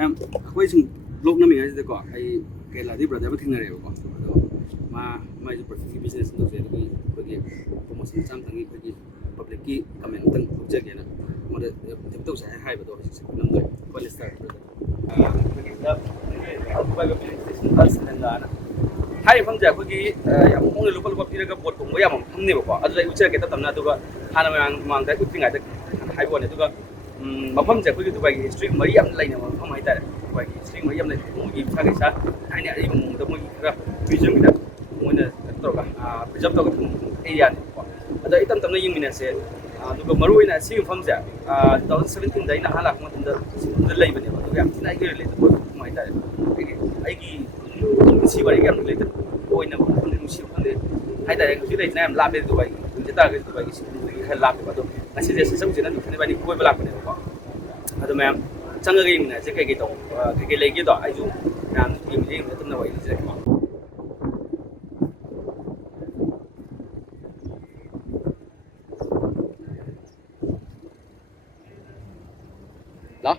ꯃꯌꯥꯝ ꯑꯩꯈꯣꯏ ꯁꯨꯝ ꯕ꯭ꯂꯣꯛ ꯅꯝꯃꯤꯉꯩꯁꯤꯗꯀꯣ ꯑꯩ ꯀꯦꯔꯂꯥꯗꯒꯤ ꯕ꯭ꯔꯗꯔ ꯑꯃ ꯊꯦꯡꯅꯔꯦꯕꯀꯣ ꯑꯗꯣ ꯃꯥꯏꯁꯨ ꯄꯔꯐ꯭ꯌꯨꯝꯒꯤ ꯕꯤꯖꯤꯅꯦꯁ ꯇꯧꯖꯩ ꯑꯗꯨꯒꯤ ꯑꯩꯈꯣꯏꯒꯤ ꯄ꯭ꯔꯣꯃꯣꯁꯟ ꯃꯆꯥ ꯑꯃꯇꯪꯒꯤ ꯑꯩꯈꯣꯏꯒꯤ ꯄꯕ꯭ꯂꯤꯛꯀꯤ ꯀꯃꯦꯟ ꯑꯃꯇꯪ ꯂꯧꯖꯒꯦꯅ ꯑꯩꯉꯣꯟꯗ ꯗꯦꯞ ꯇꯧꯁꯦ ꯍꯥꯏꯕꯗꯣ ꯍꯧꯖꯤꯛꯁꯦ ꯅꯝꯗꯣꯏ ꯀꯣꯂꯦꯖꯇ ꯕ꯭ꯔꯗꯔ ꯍꯥꯏꯔꯤꯕ ꯃꯐꯝꯁꯦ ꯑꯩꯈꯣꯏꯒꯤ ꯌꯥꯝ ꯍꯣꯡꯅ ꯂꯨꯄꯥ ꯄꯤꯔꯒ ꯕꯣꯠ ꯇꯣꯡꯕ ꯌꯥꯕ ꯃꯐꯝꯅꯦꯕꯀꯣ ꯑꯗꯨꯗ ꯑꯩ ꯎꯠꯆꯔꯒꯦ ꯇꯞꯅ ꯑꯗꯨꯒ ꯍꯥꯟꯅ ꯃꯃꯥꯡꯗ ꯎꯠꯇ꯭ꯔꯤꯉꯩꯗ ꯍꯥꯏꯕ ꯋꯥꯅꯤ ꯑꯗꯨꯒ ꯃꯐꯝꯁꯦ ꯑꯩꯈꯣꯏꯒꯤ ꯗꯨꯕꯥꯏꯒꯤ ꯍꯤꯁꯇ꯭ꯔꯤ ꯃꯔꯤ ꯌꯥꯝ ꯂꯩꯅꯕ ꯃꯐꯝ ꯍꯥꯏꯇꯥꯔꯦ ꯗꯨꯕꯥꯏꯒꯤ ꯍꯤꯁꯇ꯭ꯔꯤ ꯃꯔꯤ ꯌꯥꯝ ꯂꯩꯅꯕ ꯃꯣꯏꯒꯤ ꯏꯁꯥꯒ ꯏꯁꯥ ꯊꯥꯏꯅ ꯑꯔꯤꯕ ꯃꯑꯣꯡꯗ ꯃꯣꯏꯒꯤ ꯈꯔ ꯃ꯭ꯌꯨꯖꯤꯌꯝꯒꯤꯗ ꯃꯣꯏꯅ ꯀꯩꯅꯣ ꯇꯧꯔꯒ ꯄ꯭ꯔꯤꯖꯥꯕ ꯇꯧꯔꯒ ꯊꯝꯕ ꯑꯦꯔꯤꯌꯥꯅꯦꯕꯀꯣ ꯑꯗꯣ ꯑꯩ ꯇꯞ ꯇꯞꯅ ꯌꯦꯡꯃꯤꯟꯅꯁꯦ ꯑꯗꯨꯒ ꯃꯔꯨꯑꯣꯏꯅ ꯁꯤꯒꯤ ꯃꯐꯝꯁꯦ 2017ꯗ ꯑꯩꯅ ꯑꯍꯥꯟ ꯂꯥꯛꯄ ꯃꯇꯝꯗ ꯁꯤꯗ ꯂꯩꯕꯅꯦꯕ ꯑꯗꯨꯒ ꯌꯥꯝ ꯊꯤꯅ ꯑꯩꯒꯤ ꯔꯤꯂꯦꯇꯦꯠ ꯑꯣꯏꯕ ꯃꯐꯝ ꯍꯥꯏꯇꯥꯔꯦ ꯑꯩꯒꯤ ꯄꯨꯟꯁꯤ ꯋꯥꯔꯤꯒ ꯌꯥꯝ ꯔꯤꯂꯦꯇꯦꯠ ꯑꯣꯏꯅꯕ ꯃꯐꯝꯗꯤ ꯅꯨꯡꯁꯤꯕ ꯈꯪꯗꯦ ꯍꯥꯏꯇꯥꯔꯦ ꯍꯧꯖꯤꯛ ꯂꯩꯁꯤꯅ ꯌꯥꯝ ꯂꯥꯞꯄꯦ ꯗꯨꯕꯥꯏꯒꯤ ꯍꯧꯖꯤꯛ ꯇꯥꯔꯒꯗꯤ ꯗꯨꯕꯥꯏꯒꯤ ꯁꯤꯗꯒꯤ ꯈꯔ ꯂꯥꯞꯄꯦꯕ ꯑꯗꯣ ꯉꯁꯤꯁꯦ ꯆꯠꯆꯧꯁꯦꯅ ꯑꯗꯨꯝ ꯈꯟꯅꯕ ꯀꯣꯏꯕ ꯂꯥꯛꯄꯅꯦꯕꯀꯣ ꯑꯗꯣ ꯃꯌꯥꯝ ꯆꯪꯉꯒ ꯌꯦꯡꯃꯤꯟꯅꯔꯁꯦ ꯀꯩꯀꯩ ꯇꯧꯕ ꯀꯩꯀꯩ ꯂꯩꯒꯦꯗꯣ ꯑꯩꯁꯨ ꯃꯌꯥꯝ ꯌꯦꯡꯃꯤꯟꯅ ꯇꯞꯅ ꯋꯥꯔꯤ ꯂꯤꯖꯔꯛꯀꯦꯀꯣ ꯂꯥꯛ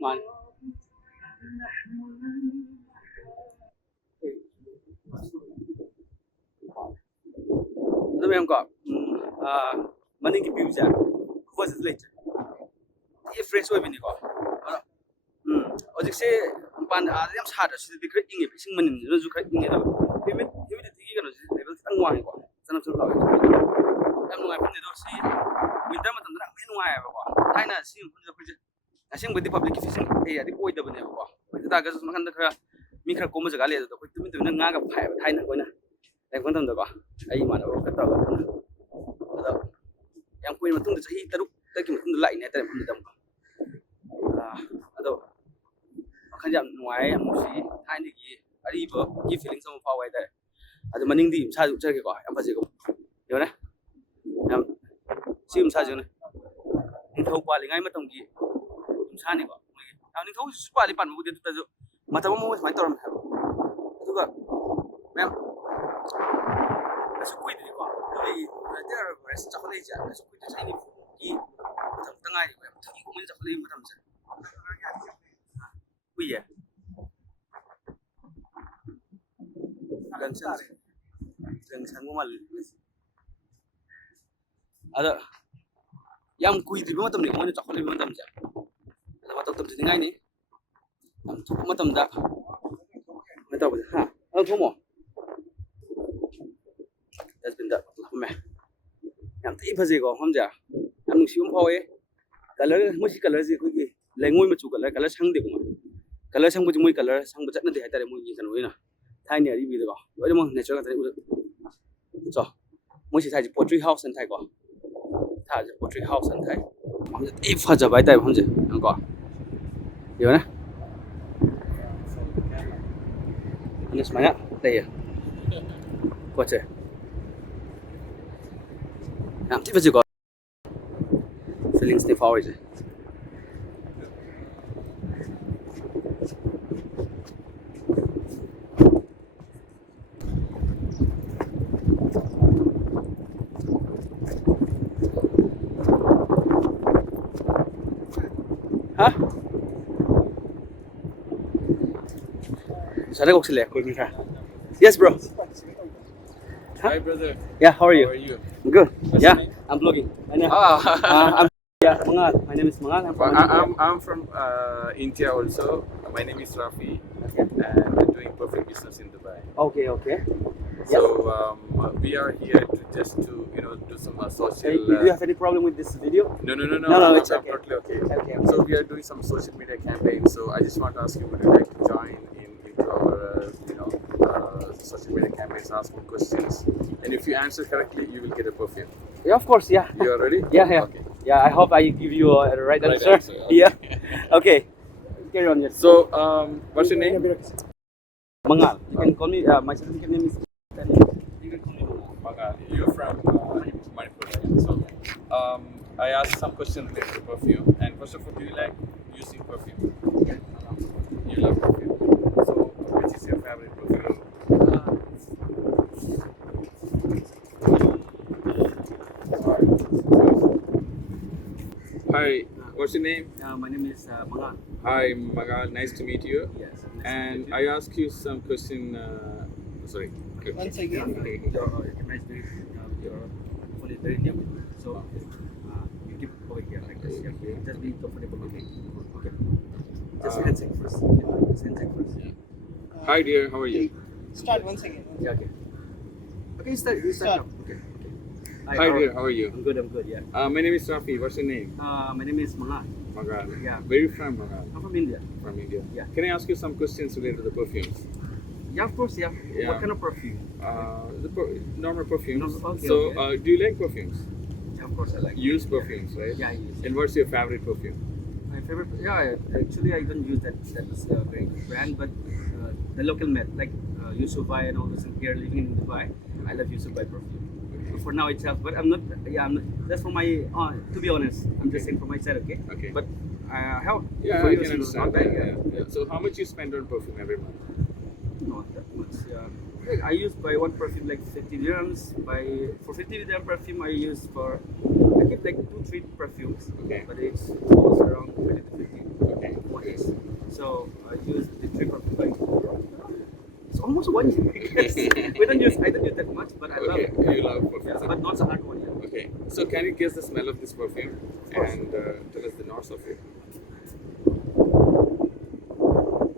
ꯃꯥꯅꯤ ꯑꯗꯨ ꯃꯌꯥꯝꯀꯣ ꯃꯅꯤꯡꯒꯤ ꯚ꯭ꯌꯨꯁꯦ ꯈꯨꯐꯖꯗꯤ ꯂꯩꯇ꯭ꯔꯦ ꯊꯤ ꯐ꯭ꯔꯦꯁ ꯑꯣꯏꯕꯅꯤꯀꯣ ꯑꯗꯣ ꯍꯧꯖꯤꯛꯁꯦ ꯃꯄꯥꯟꯗ ꯑꯥꯗ ꯌꯥꯝ ꯁꯥꯗ꯭ꯔ ꯁꯤꯗꯗꯤ ꯈꯔ ꯏꯪꯉꯦꯕ ꯏꯁꯤꯡ ꯃꯅꯤꯟꯁꯤꯅꯁꯨ ꯈꯔ ꯏꯪꯉꯦ ꯑꯗꯣ ꯍ꯭ꯌꯨꯃꯤꯗꯤꯇꯤꯒꯤ ꯀꯩꯅꯣꯁꯤ ꯂꯦꯚꯦꯜ ꯈꯤꯇꯪ ꯋꯥꯡꯉꯦꯀꯣ ꯆꯅꯞ ꯆꯅꯞ ꯂꯥꯎꯋꯦ ꯌꯥꯝ ꯅꯨꯡꯉꯥꯏꯕꯅꯦ ꯑꯗꯣ ꯁꯤ ꯋꯤꯟꯇꯔ ꯃꯇꯝꯗꯅ ꯌꯥꯝ ꯅꯨꯡꯉꯥꯏꯌꯦꯕꯀꯣ ꯊꯥꯏꯅ ꯁꯤ ꯃꯐꯝꯁꯤꯗ ꯑꯩꯈꯣꯏꯁꯦ ꯑꯁꯦꯡꯕꯗꯤ ꯄꯕ꯭ꯂꯤꯛꯀꯤ ꯐꯤꯁꯤꯡ ꯑꯦꯔꯤꯌꯥꯗꯤ ꯑꯣꯏꯗꯕꯅꯦꯕꯀꯣ ꯑꯣꯏꯗ ꯇꯥꯔꯒꯁꯨ ꯅꯥꯀꯟꯗ ꯈꯔ ꯃꯤ ꯈꯔ ꯀꯣꯝꯕ ꯖꯒꯥ ꯂꯩ ꯑꯗꯨꯗ ꯑꯩꯈꯣꯏ ꯇꯨꯃꯤꯟ ꯇꯨꯃꯤꯟꯅ ꯉꯥꯒ ꯐꯥꯏꯌꯦꯕ ꯊꯥꯏꯅ ꯑꯩꯈꯣꯏꯅ ꯂꯩꯔꯛꯄ ꯃꯇꯝꯗꯀꯣ ꯑꯩ ꯏꯃꯥꯟꯅꯕ ꯈꯔ ꯇꯧꯔꯒ ꯑꯗꯣ ꯌꯥꯝ ꯀꯨꯏꯅ ꯃꯇꯨꯡꯗ ꯆꯍꯤ 6ꯇꯒꯤ ꯃꯇꯨꯡꯗ ꯂꯥꯛꯏꯅꯦ ꯍꯥꯏꯇꯥꯔꯦ ꯃꯐꯝꯗꯨꯗ ꯑꯃꯨꯛ ꯑꯗꯣ ꯋꯥꯈꯜ ꯌꯥꯝ ꯅꯨꯡꯉꯥꯏ ꯌꯥꯝ ꯅꯨꯡꯁꯤ ꯊꯥꯏꯅꯒꯤ ꯑꯔꯤꯕꯒꯤ ꯐꯤꯂꯤꯡꯁ ꯑꯃ ꯐꯥꯎꯕ ꯍꯥꯏꯇꯥꯔꯦ ꯑꯗꯣ ꯃꯅꯤꯡꯗꯤ ꯌꯨꯝꯁꯥꯁꯨ ꯎꯠꯆꯔꯒꯦꯀꯣ ꯌꯥꯝ ꯐꯖꯩꯀꯣ ꯌꯦꯡꯉꯨꯅꯦ ꯌꯥꯝ ꯁꯤ ꯌꯨꯝꯁꯥꯁꯦ ꯌꯦꯡꯉꯨꯅꯦ ꯅꯤꯡꯊꯧ ꯄꯥꯜꯂꯤꯉꯩ ꯃꯇꯝꯒꯤ ꯌꯨꯝꯁꯥꯅꯤꯀꯣ ꯃꯣꯏꯒꯤ ꯅꯤꯡꯊꯧꯁꯤꯁꯨ ꯄꯥꯟꯕꯕꯨꯗꯤ ꯑꯗꯨꯗꯁꯨ ꯃꯇꯝ ꯑꯃ ꯁꯨꯃꯥꯏꯅ ꯇꯧꯔꯝꯃꯦ ꯍꯥꯏꯕ ꯑꯗꯨꯒ ꯃꯌꯥꯝ ꯀꯩꯁꯨ ꯀꯨꯏꯗ꯭ꯔꯤꯀꯣ ꯑꯩꯈꯣꯏꯒꯤ ꯌꯨꯅꯥꯏꯇꯦꯠ ꯑꯔꯕ ꯑꯦꯃꯤꯔꯦꯠꯁ ꯆꯥꯎꯈꯠꯂꯛꯏꯁꯦ ꯀꯩꯁꯨ ꯀꯨꯏꯗ꯭ꯔꯤ ꯆꯍꯤ 90ꯒꯤ ꯃꯇꯝꯇ ꯉꯥꯏꯔꯤꯀꯣ ꯌꯥꯝ ꯊꯨꯏꯀꯣ ꯃꯣꯏꯅ ꯆꯥꯎꯈꯠꯂꯛꯏ ꯃꯇꯝꯁꯦ ꯀꯨꯏꯌꯦ ꯖꯪꯁꯟꯒ ꯃꯥꯜꯂꯤ ꯑꯗ ꯌꯥꯝ ꯀꯨꯏꯗ꯭ꯔꯤꯕ ꯃꯇꯝꯅꯤ ꯃꯣꯏꯅ ꯆꯥꯎꯈꯠꯂꯤꯕ ꯃꯇꯝꯁꯦ ꯑꯗ ꯃꯇꯧ ꯇꯝꯖꯅꯤꯡꯉꯥꯏꯅꯤ ꯌꯥꯝ ꯊꯨꯕ ꯃꯇꯝꯗ ꯀꯃꯥꯏꯅ ꯇꯧꯕꯁꯦ ꯑꯗꯨ ꯊꯣꯡꯃꯣ ꯗꯁꯕꯤꯟꯗ ꯊꯝꯃꯦ ꯌꯥꯝ ꯊꯤ ꯐꯖꯩꯀꯣ ꯃꯐꯝꯁꯦ ꯌꯥꯝ ꯅꯨꯡꯁꯤꯕ ꯑꯃ ꯐꯥꯎꯋꯦ ꯀꯂꯔ ꯃꯣꯏꯁꯤ ꯀꯂꯔꯁꯦ ꯑꯩꯈꯣꯏꯒꯤ ꯂꯩꯉꯣꯏ ꯃꯆꯨ ꯀꯂꯔ ꯁꯪꯗꯦꯀꯣ ꯀꯂꯔ ꯁꯪꯕꯁꯦ ꯃꯣꯏ ꯀꯂꯔ ꯁꯪꯕ ꯆꯠꯅꯗꯦ ꯍꯥꯏꯇꯥꯔꯦ ꯃꯣꯏꯒꯤ ꯀꯩꯅꯣ ꯑꯣꯏꯅ ꯊꯥꯏꯅ ꯑꯔꯤꯕꯤꯗꯀꯣ ꯂꯣꯏꯅꯃꯛ ꯅꯦꯆꯔꯦꯜ ꯉꯥꯛꯇꯅꯤ ꯆꯣ ꯃꯣꯏꯁꯤ ꯊꯥꯏꯁꯦ ꯄꯣꯇ꯭ꯔꯤ ꯍꯥꯎꯁ ꯑꯅ ꯊꯥꯏꯀꯣ ꯊꯥꯁꯦ ꯄꯣꯇ꯭ꯔꯤ ꯍꯥꯎꯁ ꯑꯅ ꯊꯥꯏ ꯃꯐꯝꯁꯦ ꯊꯤ ꯐꯖꯕ ꯍꯥꯏꯇꯥꯔꯦ ꯃꯐꯝꯁꯦ ꯀꯣ ꯌꯦꯡꯉꯨꯅꯦ ꯑꯗꯨ ꯁꯨꯃꯥꯏꯅ ꯂꯩꯌꯦ ꯄꯣꯠꯁꯦ ꯌꯥꯝ ꯊꯤ ꯐꯖꯩꯀꯣ ꯐꯤꯂꯤꯡꯁꯅꯤ ꯐꯥꯎꯔꯤꯁꯦ ꯍꯥ Sana koksile koyayım ha. Yes bro. Hi brother. Yeah, how are you? How are you? Good. What's Yeah, your name? I'm vlogging. Ah. I'm Yeah, Mangal. My name is Mangal. I'm from Manipur. I'm from India also. My name is Rafi, Okay. and I'm doing perfect business in Dubai. Okay, okay. So we are here to just to do some social. Hey, do you have any problem with this video? No, No, it's I'm okay. totally okay. Okay. So we are doing some social media campaign. So I just want to ask you, would you like to join into our social media campaigns, asking questions, and if you answer correctly, you will get a perfume. Yeah, of course, yeah. You are ready? Yeah. Okay. Yeah, I hope I give you a right answer. Okay. Yeah. Okay. Carry on, yes. So what's your name? Mangal. You can call me, my certificate name is. You can call me Mangal. Mangal. You're from Manipur, right? So I asked some questions related to perfume. And first of all, do you like using perfume? Yeah. You love perfume. So which is your favorite perfume? Hi, what's your name? My name is Mangal. Hi, Mangal. Nice to meet you. Yes. And I ask you some question. Sorry. Once again, Your phone is very near with me. So you keep over here like this. Yeah. Just be comfortable. Okay. Just handshake first. Okay. Just handshake first. Yeah. Hi, dear. How are you? start once again. Yeah. Okay. Okay. You start. Okay. Hi, dear. How are you? I'm good. Yeah. My name is Rafi. What's your name? My name is Mangal. Mangal. Yeah. Where are you from, Mangal? I'm from India. From India. Yeah. Can I ask you some questions related to the perfumes? Yeah, of course. Yeah. Yeah. What kind of perfume? Normal perfumes. Okay, so, okay. Do you like perfumes? Yeah, of course I like. Use perfumes, right? Yeah, I use. And what's your favorite perfume? My favorite. Yeah, actually I don't use that very brand, but the local made like Yusubai and all those here living in Dubai. I love Yusubai perfume. For now itself, but I'm not. Yeah, I'm not. That's for my. To be honest, I'm just saying for myself. Okay. Okay. But how? Yeah, for I you, can it's understand not that. bad, Yeah. So, how much you spend on perfume every month? Not that much. Like I use by one perfume like 50 dirhams. For 50 dirham perfume I use for I get like 2-3 perfumes. Okay. But it's almost around 20 to 50. Okay. One is. So I use the 3 perfume like it's almost 1 year. I don't use that much, but I love Okay. it. You love perfume. Yeah, but not so hard one. Yeah. Okay. So, can you guess the smell of this perfume course. and tell us the notes of it? Oh,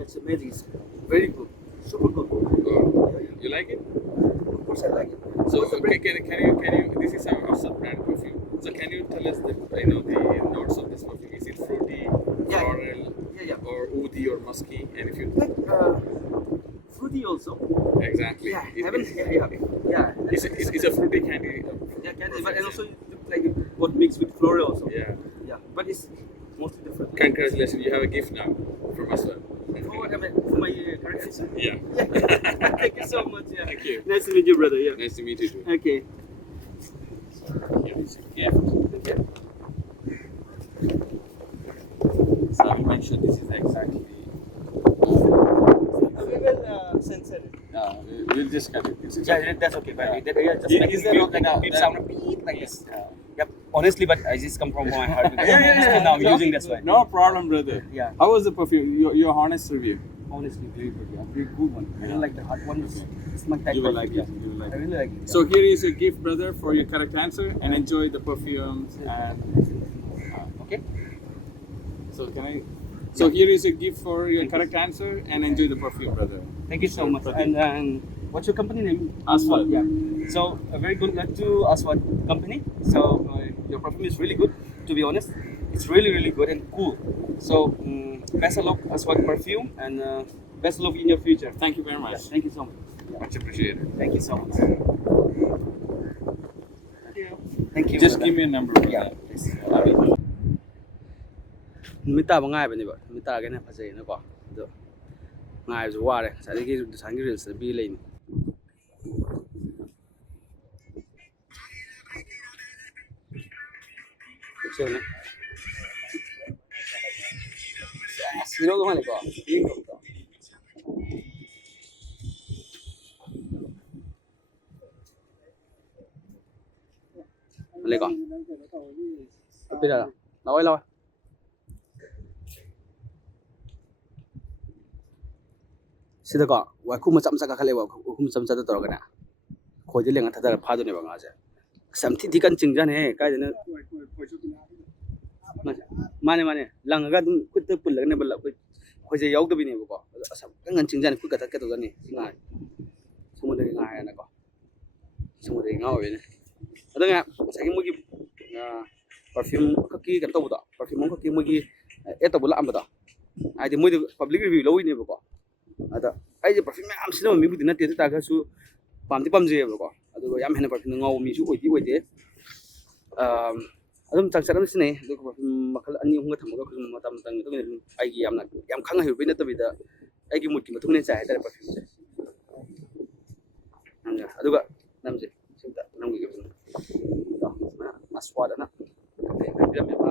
it's amazing. It's very good. Super good. Oh, you like it? Of course I like it. So, What's the okay, brand? can you? This is our sub-brand perfume. So, can you tell us the notes of this perfume? Is it fruity, Yeah. floral, Yeah. or woody or musky? And if you Like fruity also. exactly, Yeah. It- Haven't. it- Yeah. It's a fruity candy. Yeah, candy, but and also it looks like it got mixed with floral also. Yeah. Yeah, but it's mostly different. Congratulations, you have a gift now from us. For what I mean, for my current kitchen. Yeah. Thank you so much. Yeah. Thank you. Nice to meet you, brother. Yeah. Nice to meet you too. Okay. Here is a gift. Okay. So I will make sure this is exactly. We will censor it. We'll just cut it. Yeah, that's okay. But Yeah. just Is making there beep, not like a that- beep that- sound, a beep like this. Yeah. Yep. Honestly, but I just come from my heart. Because Yeah. Still now I'm using that's why. No problem, brother. Yeah. How was the perfume? Your honest review. Honestly, very good. Yeah, very good one. I don't like the hot one. It's my type. You will of like yeah. it. You will like I it. really like it. So here is your gift, brother, for your correct answer, and enjoy the perfumes. And Okay. so can I? So here is a gift for your correct answer, and enjoy the perfume, brother. Thank you so much. And what's your company name? Aswad. Yeah. So a very good luck to Aswad company. So your perfume is really good. To be honest, it's really good and cool. So best of luck Aswad perfume and best of luck in your future. Thank you very Yeah, much. thank you so much. Much appreciated. Thank you so much. Thank you. Just brother. give me a number. Yeah, please. ꯅꯨꯃꯤꯠ ꯇꯥꯕ ꯉꯥꯏꯕꯅꯦꯕ ꯅꯨꯃꯤꯠ ꯇꯥꯔꯒꯅ ꯐꯖꯩꯅꯀꯣ ꯑꯗꯣ ꯉꯥꯏꯕꯁꯨ ꯋꯥꯔꯦ ꯉꯁꯥꯏꯗꯒꯤ ꯗꯤꯁꯥꯟꯒꯤ ꯔꯤꯜꯁꯇ B ꯂꯩꯅꯤ 이러고 하니까 이거 lấy con bây giờ nói lâu sida ko wa khu ma cham cha ka khale wa khu ma cham cha da tor ga na khoi de leng tha da pha do ne ba nga ja sam thi thi kan ching jan he kai de na Mane mane langaga dum kutta pullaga ne balla ko je yaw dabi ne ko asam kan cingjan ku kata kato gani singa sumuda nga ya na ko sumuda nga we ne adanga sagi mugi perfume kaki kan to buda perfume kaki mugi eto bula ambada ai moi public review lo ne ko ada ai je perfume am sino mi budi na te ta ga su pamti pamje ko adu yam hena perfume ngaw mi su oidi adum chakcharam sine do makal ani hunga thamaga khum matam tang to ne ai gi yam khanga hiu bina tabida ai gi mut ki matung ne chai dare perfume se anga aduga namje simta namgi gi aswada na kape bia me ba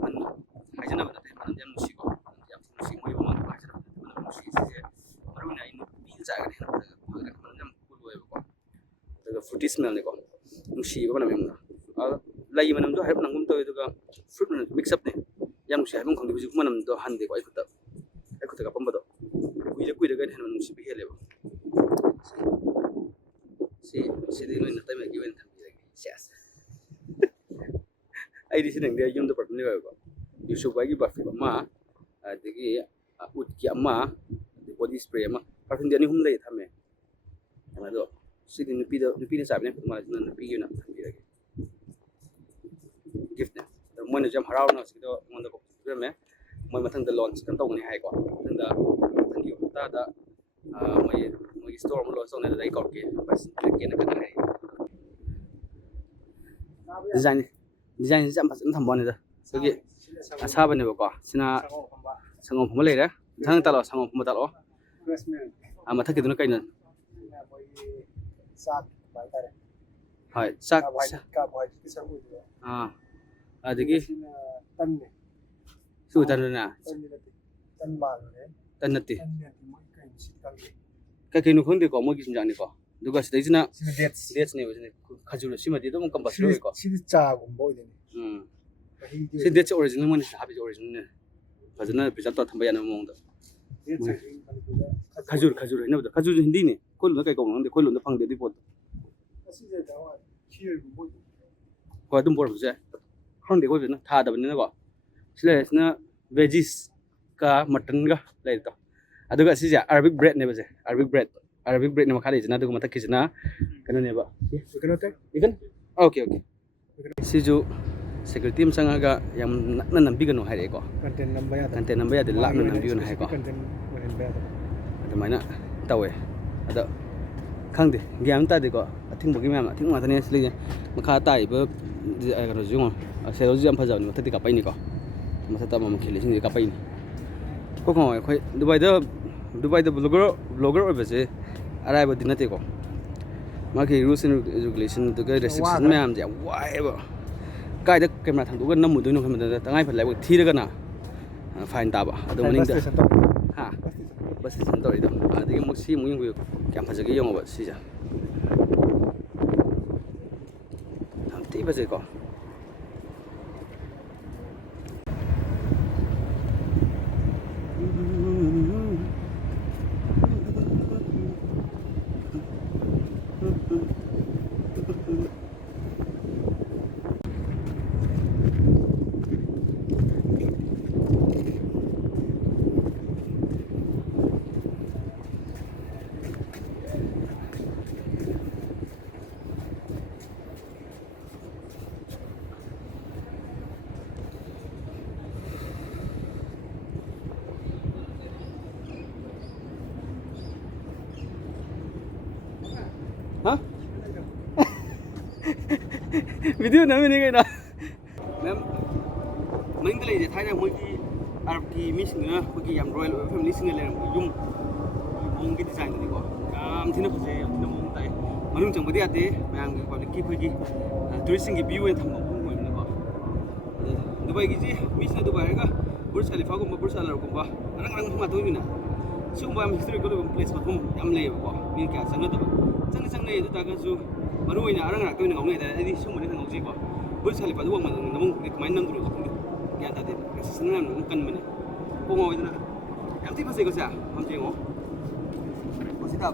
man hajana ba te man jam nusi ko jam nusi moi ba man hajana man nusi se maruna inu bil jaga ne na man jam kulwe ko daga fruity smell ne ko nusi ba na mem na lai manam do heb nangum to daga fruit mix up ne yam nusi habung khong de manam do han de ko ai khuta ka pamba do kui daga ne nusi bi hele ba si de no na ta me gi wen tham gi yes ai di sinang dia yum do perfume ne ko yusuf bagi perfume ma adigi ut ki amma body spray ma perfume dia ni hum dai thame ana do si di nupi ne sabe ne ma na nupi gi na tham gi gift ne mo ne jam harau na si do mon da ko me moi mathang da launch kan to ni hai ko thang da thank you ta da moi store mo lo so ne dai ko ke bas ke na kan hai design jam pas tham bon da so gi asa ba ne ba ko sina sangom phom le da thang ta lo sangom phom ta lo ma thak ki du na kai na hai sak adigi su tan na tan nati ka ke nu khong de ko mo gi sinjang ni ko duga sidai jina dates ne wajne khajur simadi dum compulsory ko si cha gumbo de si dates original mon habi original ne fajna pizza to thamba yana mong da khajur ne da khajur hindi ne kol na kai ko nang de kol na phang de di pot ko dum por je khang de ko na tha da ne ko sile na veggies ka mutton ga lai to aduga si ja arabic bread ne ba je arabic bread ne ma khali jina aduga matak ki jina kana ne ba ikan okay si ju security am sanga ga yam na nambi ga no hai ko content number ya de la na nambi no hai ko adamaina tawe ada khang de gyam ta de ko athing bogi ma athing ma tane sli makha tai ba ga ro jung se ro jam phajaw ni mathati ka pai ni ko mathata ma khili sing ka pai ni ko ko khoi dubai da blogger oi ba je arai ba dinate ko ma ki rules and regulation to ga restriction ma am ja wai ba kai da camera thang du ga nam mu du no kham da tangai phat lai ba thi da na fine ta ba adu maning da ha bas station to ida adigi mo si mo yung kyam phaja gi yong ba si ja tham ti ba je ko Hah? Video na mini kai na. Mem main kali je thai na moi ki Arab ki miss na ko ki yam royal family sing le yum mong ki design ni ko. Am thina phuje am thina mong tai. Manung chang badi ate mayam ki public ki phoi ki tourism ki view en tham mong moi ni ko. Dubai ki ji miss na Dubai ga Burj Khalifa ko Burj Al Arab ko ba. Arang ma to ni na. Sumba am historical place ko yam le ko. Ni kya sang na to. Sang nei da ga su maru ina arang rak to ni ngau nei da ai sum ni ngau ji ko Burj Khalifa du man namung ni mai nam dru ko ya ta de san nam nam kan man ko ngoi na yam ti phase ko sa am ti ngo ko si da